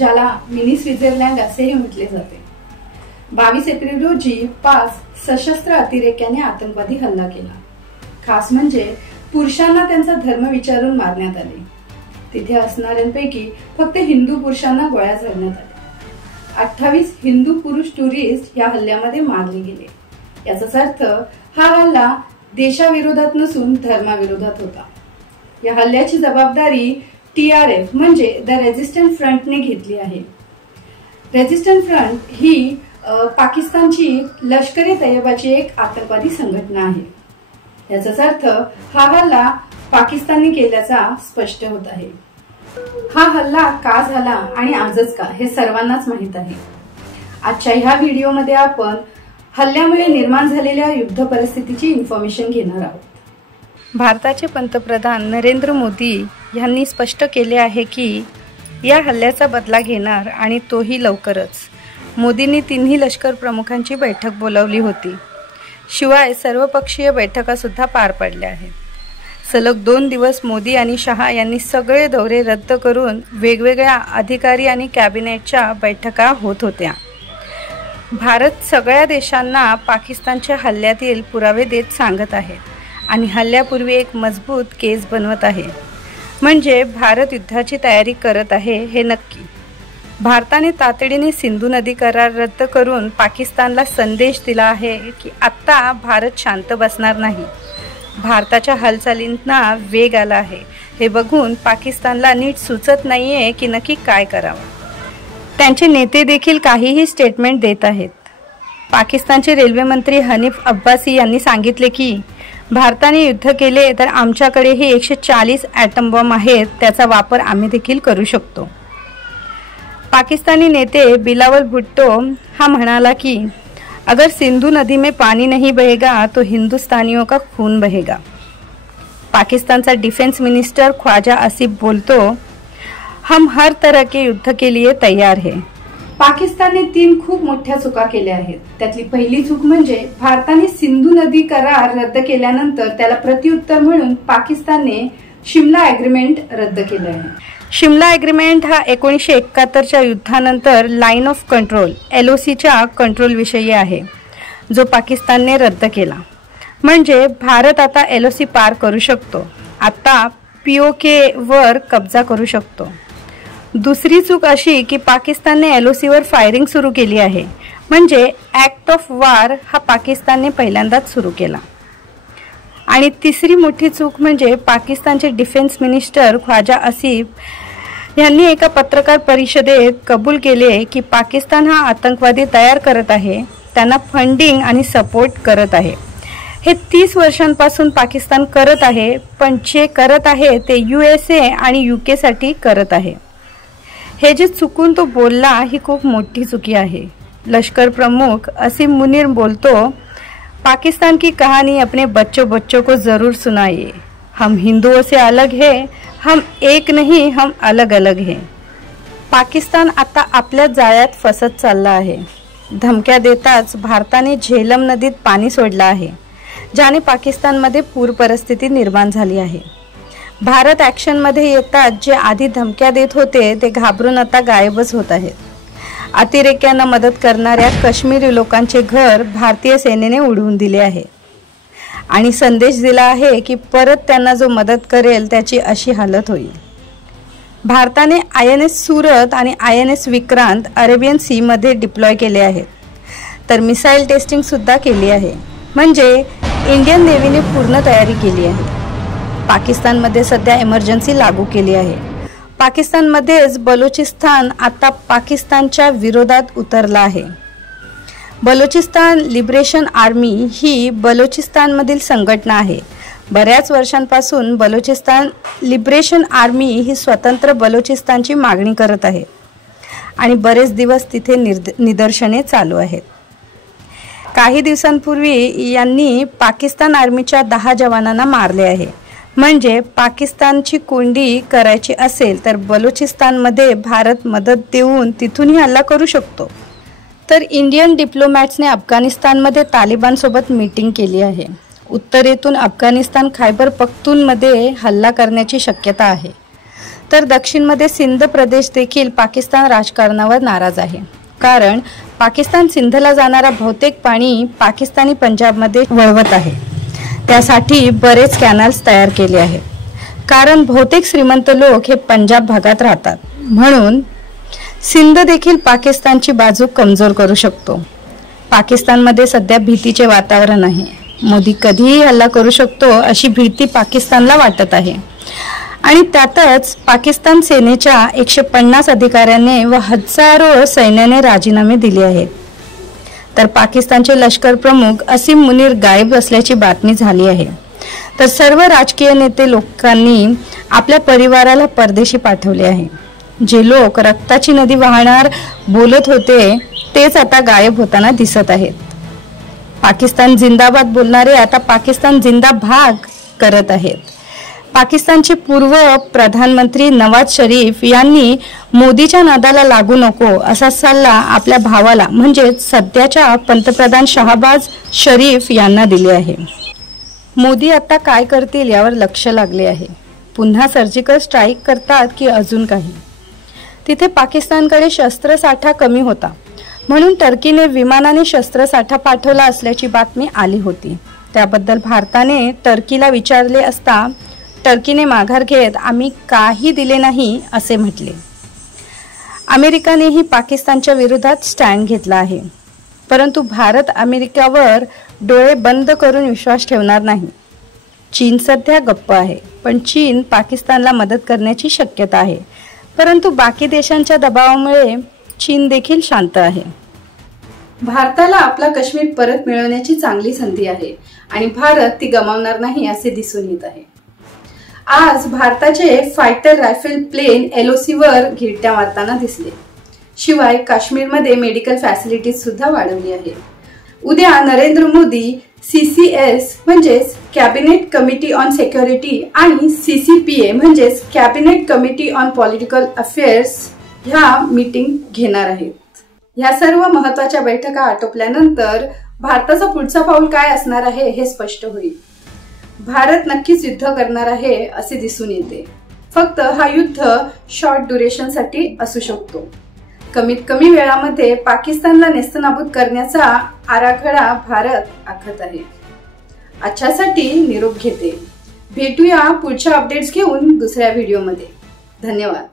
ज्याला mini Switzerland असेही म्हटले जाते, 22 एप्रिल रोजी 5 सशस्त्र अतिरेक्यांनी आतंकवादी हल्ला केला। खास म्हणजे पुरुषांना त्यांचा धर्म विचारून मारण्यात आले। तिथे असणाऱ्यांपैकी फक्त हिंदू पुरुषांना गोळ्या झाडण्यात आल्या। 28 हिंदू पुरुष टुरिस्ट या हल्ल्यामध्ये मारले गेले। याचाच अर्थ हा हल्ला देशाविरोधात नसून धर्माविरोधात होता। या हल्ल्याची जबाबदारी TRF म्हणजे द रेजिस्टंट फ्रंटने घेतली आहे। रेजिस्टंट फ्रंट ही पाकिस्तानची लष्कर-ए तैयबाची एक आतंकवादी संघटना आहे। याचाच अर्थ हा हल्ला पाकिस्तानने केल्याचा स्पष्ट होत आहे। हा हल्ला का झाला आणि आजच का हे सर्वांनाच माहित आहे। आजच्या ह्या व्हिडिओमध्ये आपण हल्ल्यामुळे निर्माण झालेल्या युद्ध परिस्थितीची इन्फॉर्मेशन घेणार आहोत। भारताचे पंतप्रधान नरेंद्र मोदी यांनी स्पष्ट केले आहे की या हल्ल्याचा बदला घेणार आणि तोही लवकरच। मोदींनी तिन्ही लष्कर प्रमुखांची बैठक बोलावली होती। शिवाय सर्वपक्षीय बैठका सुद्धा पार पडल्या आहेत। सलग 2 दिवस मोदी आणि शहा यांनी सगळे दौरे रद्द करून वेगवेगळ्या अधिकारी आणि कॅबिनेटच्या बैठका होत होत्या। भारत सगळ्या देशांना पाकिस्तानच्या हल्ल्यातील पुरावे देत सांगत आहे आणि हल्ल्यापूर्वी एक मजबूत केस बनवत आहे। म्हणजे भारत युद्धाची तयारी करत आहे हे नक्की। भारताने तातडीने सिंधू नदी करार रद्द करून पाकिस्तानला संदेश दिला आहे की आता भारत शांत बसणार नाही। भारताच्या हालचालींना वेग आला आहे हे बघून पाकिस्तानला नीट सुचत नाहीये की नक्की काय करावं। त्यांचे नेते देखील काहीही स्टेटमेंट देत आहेत। पाकिस्तानचे रेल्वे मंत्री हनीफ अब्बासी यांनी सांगितले की भारताने युद्ध केले तर आमच्याकडेही 140 ॲटम बॉम्ब आहेत, त्याचा वापर आम्ही देखील करू शकतो। पाकिस्तानी नेते बिलावल भुट्टो हा म्हणाला की अगर सिंधु नदी में पानी नहीं बहेगा तो हिंदुस्तानियों का खून बहेगा। पाकिस्तानचा डिफेंस मिनिस्टर ख्वाजा आसिफ बोलतो, हम हर तरह के युद्ध के लिए तैयार है। पाकिस्तानने 3 खूप मोठ्या चुका केल्या आहेत। त्यातली पहिली चूक म्हणजे भारताने सिंधू नदी करार रद्द केल्यानंतर त्याला प्रत्युत्तर म्हणून पाकिस्तानने शिमला एग्रीमेंट रद्द केले आहे। शिमला एग्रीमेंट हा 1971च्या युद्धानंतर लाईन ऑफ कंट्रोल LOCच्या कंट्रोल विषयी आहे, जो पाकिस्तानने रद्द केला। म्हणजे भारत आता LOC पार करू शकतो, आता POK वर कब्जा करू शकतो। दुसरी चूक अशी की पाकिस्तानने LOC वर फायरिंग सुरू केली आहे, म्हणजे ॲक्ट ऑफ वॉर हा पाकिस्तानने पहिल्यांदाच सुरू केला। आणि तिसरी मोठी चूक म्हणजे पाकिस्तानचे डिफेन्स मिनिस्टर ख्वाजा आसिफ यांनी एका पत्रकार परिषदेत कबूल केले की पाकिस्तान हा आतंकवादी तयार करत आहे, त्यांना फंडिंग आणि सपोर्ट करत आहे। हे 30 वर्षांपासून पाकिस्तान करत आहे, पण जे करत आहे ते USA आणि UK साठी करत आहे। हे जे चुकून तो बोलला ही खूप मोठी चुकी आहे। लष्कर प्रमुख असीम मुनीर बोलतो, पाकिस्तान की कहानी अपने बच्चों को जरूर सुनाइए। हम हिंदुओं से अलग है, हम एक नहीं, हम अलग अलग है। पाकिस्तान आता आपल्या जाळ्यात फसत चालला आहे। धमक्या देताच भारताने झेलम नदीत पाणी सोडलं आहे, ज्याने पाकिस्तानमध्ये पूर परिस्थिती निर्माण झाली आहे। भारत ॲक्शनमध्ये येतात जे आधी धमक्या देत होते ते घाबरून आता गायबच होत आहेत। अतिरेक्यांना मदत करणाऱ्या काश्मीरी लोकांचे घर भारतीय सेनेने उडवून दिले आहे आणि संदेश दिला आहे की परत त्यांना जो मदत करेल त्याची अशी हालत होईल। भारताने INS सूरत आणि INS विक्रांत अरेबियन सी मध्ये डिप्लॉय केले आहेत, तर मिसाईल टेस्टिंग सुद्धा केली आहे। म्हणजे इंडियन नेव्हीने पूर्ण तयारी केली आहे। पाकिस्तानमध्ये सध्या इमर्जन्सी लागू केली आहे। पाकिस्तानमध्येच बलुचिस्तान आता पाकिस्तानच्या विरोधात उतरला आहे। बलुचिस्तान लिबरेशन आर्मी ही बलुचिस्तानमधील संघटना आहे। बऱ्याच वर्षांपासून बलुचिस्तान लिबरेशन आर्मी ही स्वतंत्र बलुचिस्तानची मागणी करत आहे आणि बरेच दिवस तिथे निदर्शने चालू आहेत। काही दिवसांपूर्वी यांनी पाकिस्तान आर्मीच्या 10 जवानांना मारले आहे। म्हणजे पाकिस्तानची कोंडी करायची असेल तर बलुचिस्तानमध्ये भारत मदत देऊन तिथूनही हल्ला करू शकतो। तर इंडियन डिप्लोमॅट्सने अफगाणिस्तानमध्ये तालिबानसोबत मीटिंग केली आहे। उत्तरेतून अफगाणिस्तान खैबर पख्तूनमध्ये हल्ला करण्याची शक्यता आहे। तर दक्षिणमध्ये सिंध प्रदेश देखील पाकिस्तान राजकारणावर नाराज आहे, कारण पाकिस्तान सिंधला जाणारा बहुतेक पाणी पाकिस्तानी पंजाबमध्ये वळवत आहे। त्यासाठी बरेच कॅनल्स तयार केले आहेत, कारण बहुतेक श्रीमंत लोक हे पंजाब भागात राहतात, म्हणून सिंध देखील पाकिस्तानची बाजू कमजोर करू शकतो। पाकिस्तानमध्ये सध्या भीतीचे वातावरण आहे। मोदी कधीही हल्ला करू शकतो अशी भीती पाकिस्तानला वाटत आहे, आणि त्यातच पाकिस्तान सेनेच्या 150 अधिकाऱ्यांनी व हजारो सैन्याने राजीनामे दिले आहेत। तर पाकिस्तानचे लष्कर प्रमुख असीम मुनीर गायब असल्याची बातमी झाली आहे। तर सर्व राजकीय नेते लोकांनी आपल्या परिवाराला परदेशी पाठवले आहे। जे लोक रक्ताची नदी वाहणार बोलत होते तेच आता गायब होताना दिसत आहेत। पाकिस्तान जिंदाबाद बोलणारे आता पाकिस्तान जिंदा भाग करत आहेत। पाकिस्तानचे पूर्व प्रधानमंत्री नवाज शरीफ यांनी मोदीच्या नादाला लागू नको असा सल्ला आपल्या भावाला म्हणजे सध्याच्या पंतप्रधान शहबाज शरीफ यांना दिले आहे। मोदी आता काय करतील यावर लक्ष लागले आहे। पुन्हा सर्जिकल स्ट्राईक करतात की अजून काही? तिथे पाकिस्तानकडे शस्त्रसाठा कमी होता, म्हणून टर्कीने विमानाने शस्त्रसाठा पाठवला असल्याची बातमी आली होती। त्याबद्दल भारताने टर्कीला विचारले असता टर्कीने माघार घेत आम्ही काही दिले नाही असे म्हटले। अमेरिकेनेही पाकिस्तानच्या विरोधात स्टँड घेतला आहे, परंतु भारत अमेरिकेवर डोळे बंद करून विश्वास ठेवणार नाही। चीन सध्या गप्प आहे, पण चीन पाकिस्तानला मदत करण्याची शक्यता आहे, परंतु बाकी देशांच्या दबावामुळे चीन देखील शांत आहे। भारताला आपला काश्मीर परत मिळवण्याची चांगली संधी आहे आणि भारत ती गमावणार नाही असे दिसून येत आहे। आज भारताचे फायटर रायफल प्लेन LOC वर घिरट्या मारताना दिसले। शिवाय काश्मीरमध्ये मेडिकल फॅसिलिटीज सुद्धा वाढवली आहे। उद्या नरेंद्र मोदी CCS म्हणजेच कॅबिनेट कमिटी ऑन सिक्युरिटी आणि CCPA म्हणजेच cabinet committee on political affairs ह्या मीटिंग घेणार आहेत। ह्या सर्व महत्त्वाच्या बैठका आटोपल्यानंतर भारताचा पुढचा पाऊल काय असणार आहे हे स्पष्ट होईल। भारत नक्कीच युद्ध करणार आहे असे दिसून येते, फक्त हा युद्ध शॉर्ट ड्युरेशन साठी असू शकतो। कमीत कमी वेळामध्ये पाकिस्तानला नेस्तनाबूत करण्याचा आराखडा भारत आखत आहे। आजच्यासाठी निरोप घेते। भेटूया पुढच्या अपडेट्स घेऊन दुसऱ्या व्हिडिओमध्ये। धन्यवाद।